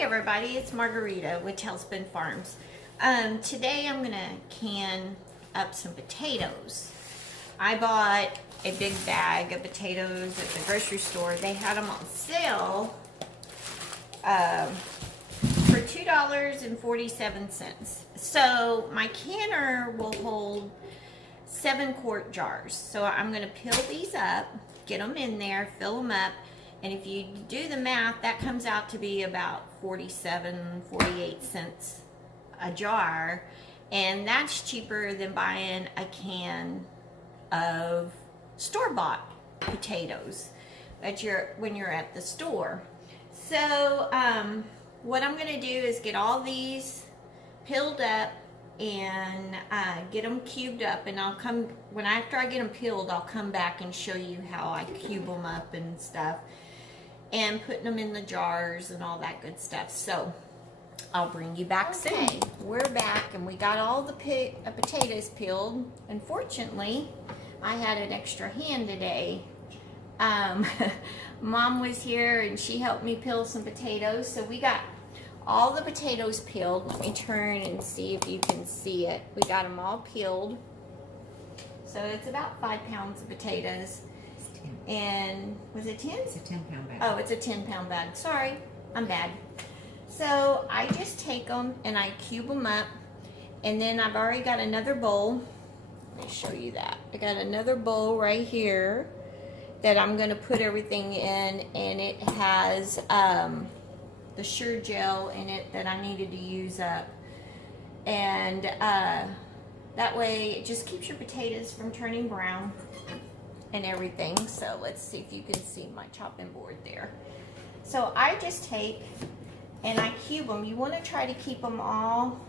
everybody, it's Margarita with Tailspin Farms. Today I'm gonna can up some potatoes. I bought a big bag of potatoes at the grocery store. They had them on sale for $2.47. So my canner will hold 7-quart jars. So I'm gonna peel these up, get them in there, fill them up. And if you do the math, that comes out to be about 48 cents a jar. And that's cheaper than buying a can of store-bought potatoes when you're at the store. So what I'm gonna do is get all these peeled up and get them cubed up, and after I get them peeled, I'll come back and show you how I cube them up and stuff, and putting them in the jars and all that good stuff. So I'll bring you back soon. We're back and we got all the potatoes peeled. Unfortunately, I had an extra hand today. Mom was here and she helped me peel some potatoes. So we got all the potatoes peeled. Let me turn and see if you can see it. We got them all peeled. So it's about 5 pounds of potatoes. And was it 10? It's a 10-pound bag. Oh, it's a 10-pound bag. Sorry, I'm bad. So I just take them and I cube them up, and then I've already got another bowl. Let me show you that. I got another bowl right here that I'm going to put everything in, and it has the Sure gel in it that I needed to use up, and that way it just keeps your potatoes from turning brown and everything. So let's see if you can see my chopping board there. So I just take and I cube them. You want to try to keep them all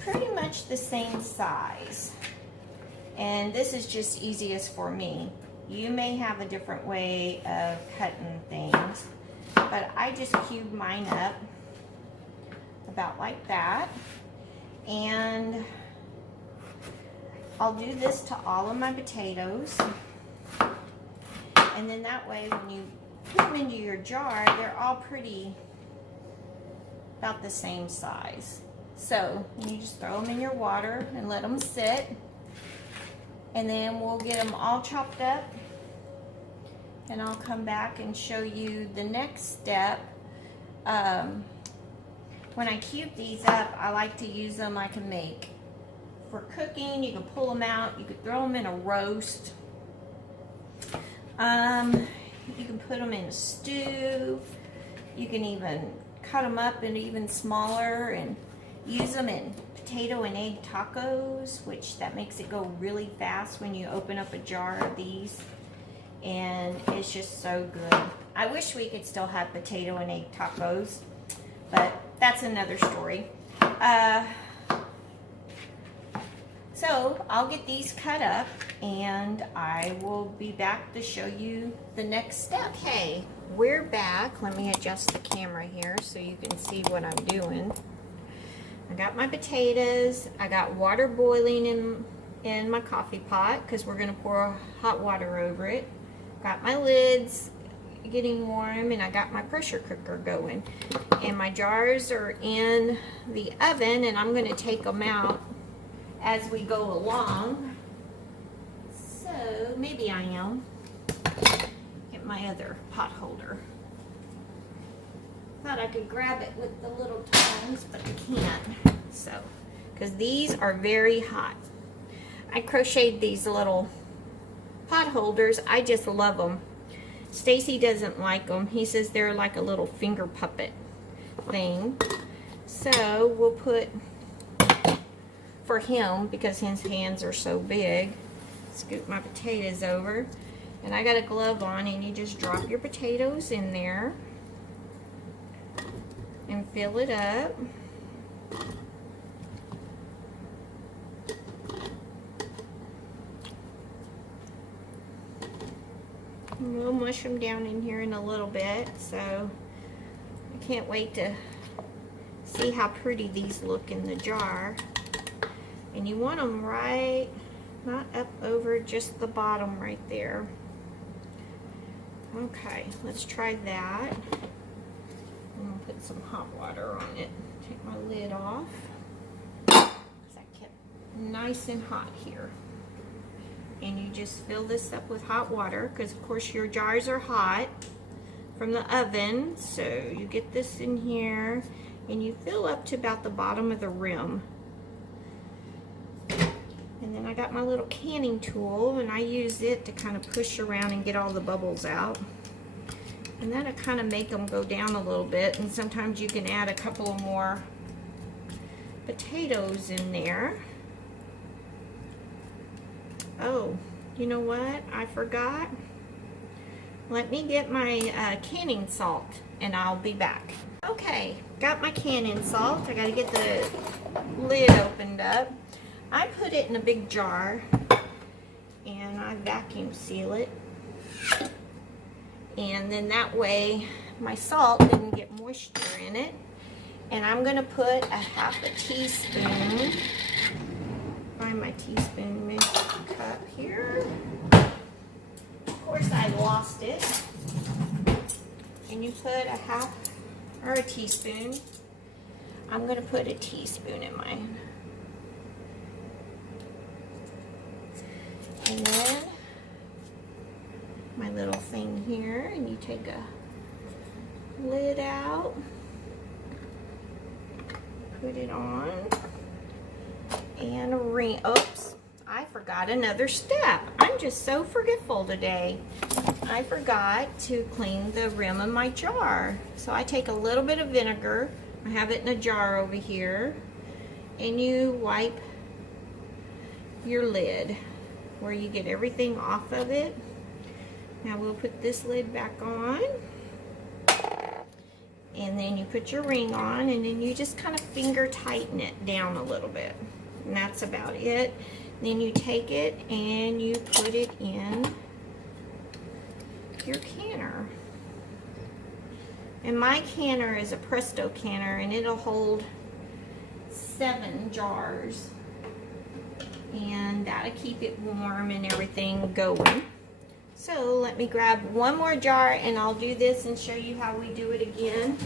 pretty much the same size. And this is just easiest for me. You may have a different way of cutting things, but I just cube mine up about like that. And I'll do this to all of my potatoes, and then that way when you put them into your jar, they're all pretty about the same size. So you just throw them in your water and let them sit, and then we'll get them all chopped up, and I'll come back and show you the next step. When I cube these up, I like to use them. I can make for cooking. You can pull them out, you could throw them in a roast, you can put them in a stew, you can even cut them up in even smaller and use them in potato and egg tacos, which that makes it go really fast when you open up a jar of these, and it's just so good. I wish we could still have potato and egg tacos, but that's another story. So I'll get these cut up and I will be back to show you the next step. Okay, we're back. Let me adjust the camera here so you can see what I'm doing. I got my potatoes. I got water boiling in my coffee pot because we're going to pour hot water over it. Got my lids getting warm, and I got my pressure cooker going. And my jars are in the oven, and I'm going to take them out as we go along. So maybe I am. Get my other pot holder. Thought I could grab it with the little tongs, but I can't. So, because these are very hot. I crocheted these little pot holders. I just love them. Stacy doesn't like them. He says they're like a little finger puppet thing. So we'll put, for him, because his hands are so big, scoop my potatoes over, and I got a glove on, and you just drop your potatoes in there and fill it up. And we'll mush them down in here in a little bit. So I can't wait to see how pretty these look in the jar. And you want them right, not up over just the bottom right there. Okay, let's try that. I'm gonna put some hot water on it. Take my lid off. Because I kept nice and hot here. And you just fill this up with hot water, because of course your jars are hot from the oven. So you get this in here and you fill up to about the bottom of the rim. And then I got my little canning tool, and I use it to kind of push around and get all the bubbles out. And that'll kind of make them go down a little bit. And sometimes you can add a couple of more potatoes in there. Oh, you know what? I forgot. Let me get my canning salt and I'll be back. Okay, got my canning salt. I gotta get the lid opened up. I put it in a big jar and I vacuum seal it. And then that way my salt didn't get moisture in it. And I'm gonna put a half a teaspoon, find my teaspoon cup here. Of course I lost it. And you put a half or a teaspoon. I'm gonna put a teaspoon in mine. And then my little thing here, and you take a lid out, put it on, and a ring. Oops, I forgot another step. I'm just so forgetful today. I forgot to clean the rim of my jar. So I take a little bit of vinegar, I have it in a jar over here, and you wipe your lid where you get everything off of it. Now we'll put this lid back on, and then you put your ring on, and then you just kind of finger tighten it down a little bit, and that's about it. Then you take it and you put it in your canner. And my canner is a Presto canner, and it'll hold 7 jars. And that'll keep it warm and everything going. So let me grab one more jar and I'll do this and show you how we do it again.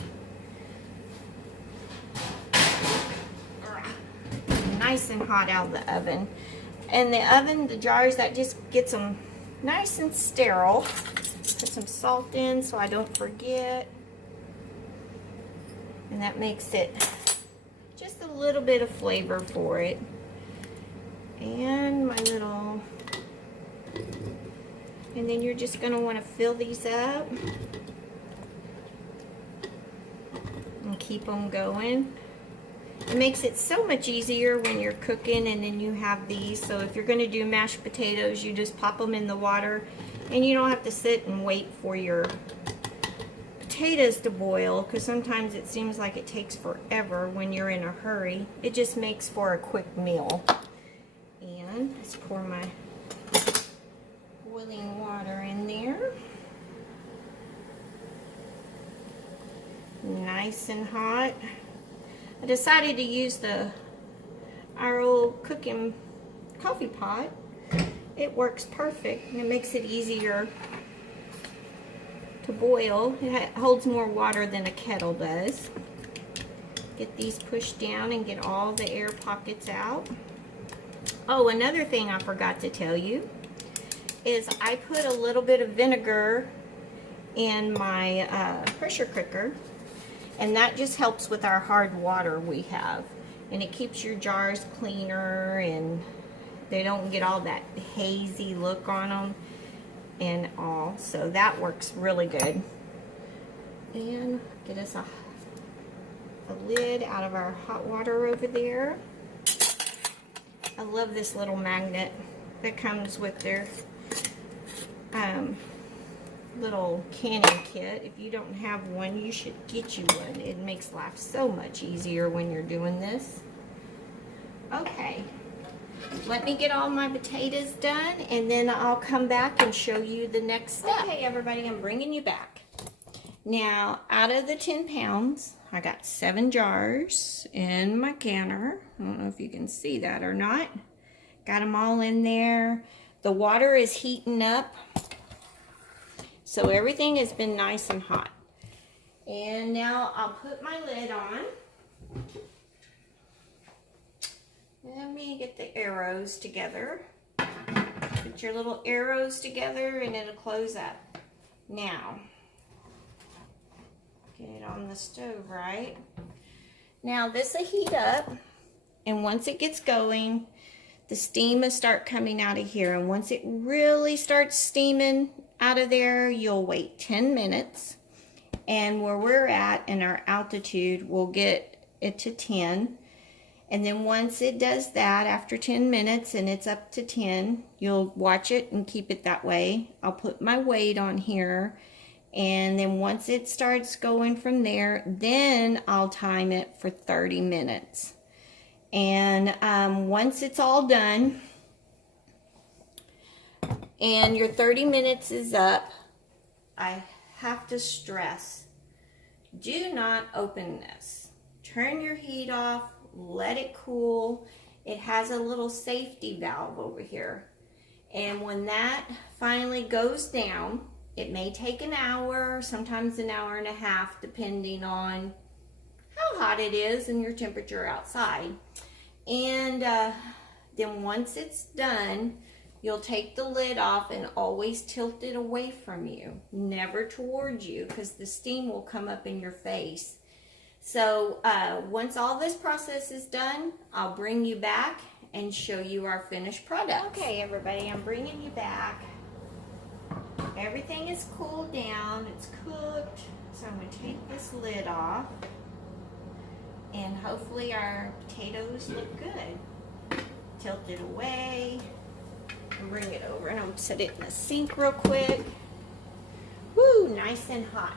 Nice and hot out of the oven. And the oven, the jars, that just gets them nice and sterile. Put some salt in so I don't forget. And that makes it just a little bit of flavor for it. And my little, and then you're just going to want to fill these up and keep them going. It makes it so much easier when you're cooking and then you have these. So if you're going to do mashed potatoes, you just pop them in the water and you don't have to sit and wait for your potatoes to boil, because sometimes it seems like it takes forever when you're in a hurry. It just makes for a quick meal. And let's pour my boiling water in there. Nice and hot. I decided to use our old cooking coffee pot. It works perfect, and it makes it easier to boil. It holds more water than a kettle does. Get these pushed down and get all the air pockets out. Oh, another thing I forgot to tell you is I put a little bit of vinegar in my pressure cooker, and that just helps with our hard water we have, and it keeps your jars cleaner and they don't get all that hazy look on them and all. So that works really good. And get us a lid out of our hot water over there. I love this little magnet that comes with their little canning kit. If you don't have one, you should get you one. It makes life so much easier when you're doing this. Okay, let me get all my potatoes done, and then I'll come back and show you the next step. Okay, everybody, I'm bringing you back. Now, out of the 10 pounds, I got 7 jars in my canner. I don't know if you can see that or not. Got them all in there. The water is heating up, so everything has been nice and hot. And now I'll put my lid on. Let me get the arrows together. Put your little arrows together and it'll close up. Now, get it on the stove, right? Now this will heat up, and once it gets going, the steam will start coming out of here. And once it really starts steaming out of there, you'll wait 10 minutes. And where we're at in our altitude, we'll get it to 10. And then once it does that, after 10 minutes and it's up to 10, you'll watch it and keep it that way. I'll put my weight on here. And then once it starts going from there, then I'll time it for 30 minutes. And once it's all done and your 30 minutes is up, I have to stress, do not open this. Turn your heat off, let it cool. It has a little safety valve over here. And when that finally goes down, it may take an hour, sometimes an hour and a half, depending on how hot it is and your temperature outside. And then once it's done, you'll take the lid off and always tilt it away from you, never towards you, because the steam will come up in your face. So once all this process is done, I'll bring you back and show you our finished product. Okay, everybody, I'm bringing you back. Everything is cooled down, it's cooked, so I'm going to take this lid off, and hopefully our potatoes look good. Tilt it away, and bring it over, and I'm going to set it in the sink real quick. Woo, nice and hot.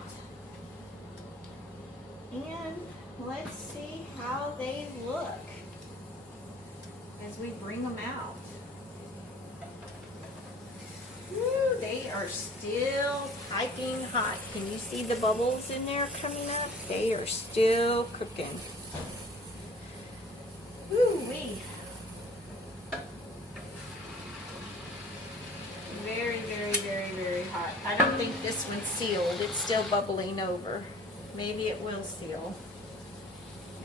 And let's see how they look as we bring them out. Woo, they are still piping hot. Can you see the bubbles in there coming up? They are still cooking. Woo-wee. Very, very, very, very hot. I don't think this one's sealed. It's still bubbling over. Maybe it will seal.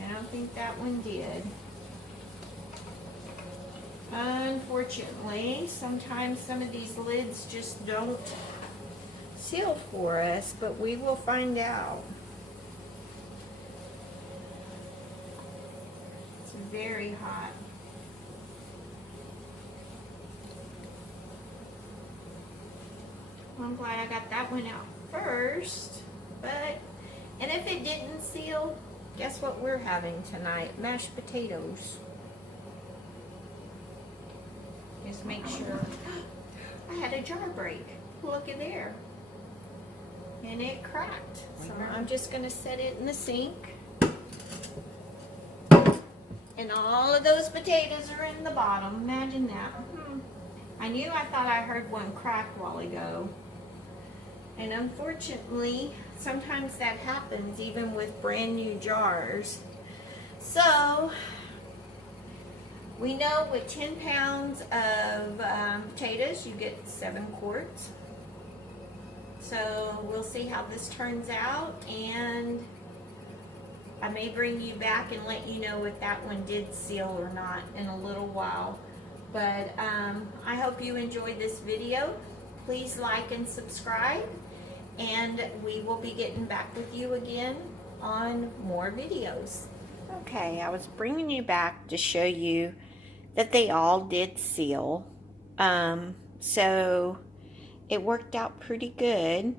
I don't think that one did. Unfortunately, sometimes some of these lids just don't seal for us, but we will find out. It's very hot. I'm glad I got that one out first, and if it didn't seal, guess what we're having tonight? Mashed potatoes. Just make sure. I had a jar break. Look at there. And it cracked. So I'm just going to set it in the sink. And all of those potatoes are in the bottom. Imagine that. I thought I heard one crack a while ago. And unfortunately, sometimes that happens even with brand new jars. So we know with 10 pounds of potatoes, you get 7 quarts. So we'll see how this turns out, and I may bring you back and let you know if that one did seal or not in a little while. But I hope you enjoyed this video. Please like and subscribe, and we will be getting back with you again on more videos. Okay, I was bringing you back to show you that they all did seal. So it worked out pretty good.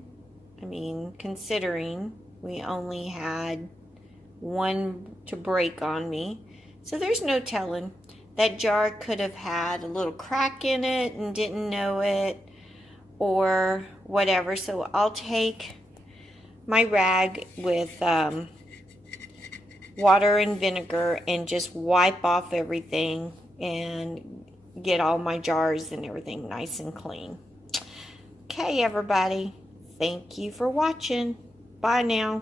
I mean, considering we only had one to break on me. So there's no telling. That jar could have had a little crack in it and didn't know it, or whatever. So I'll take my rag with water and vinegar and just wipe off everything and get all my jars and everything nice and clean. Okay, everybody. Thank you for watching. Bye now.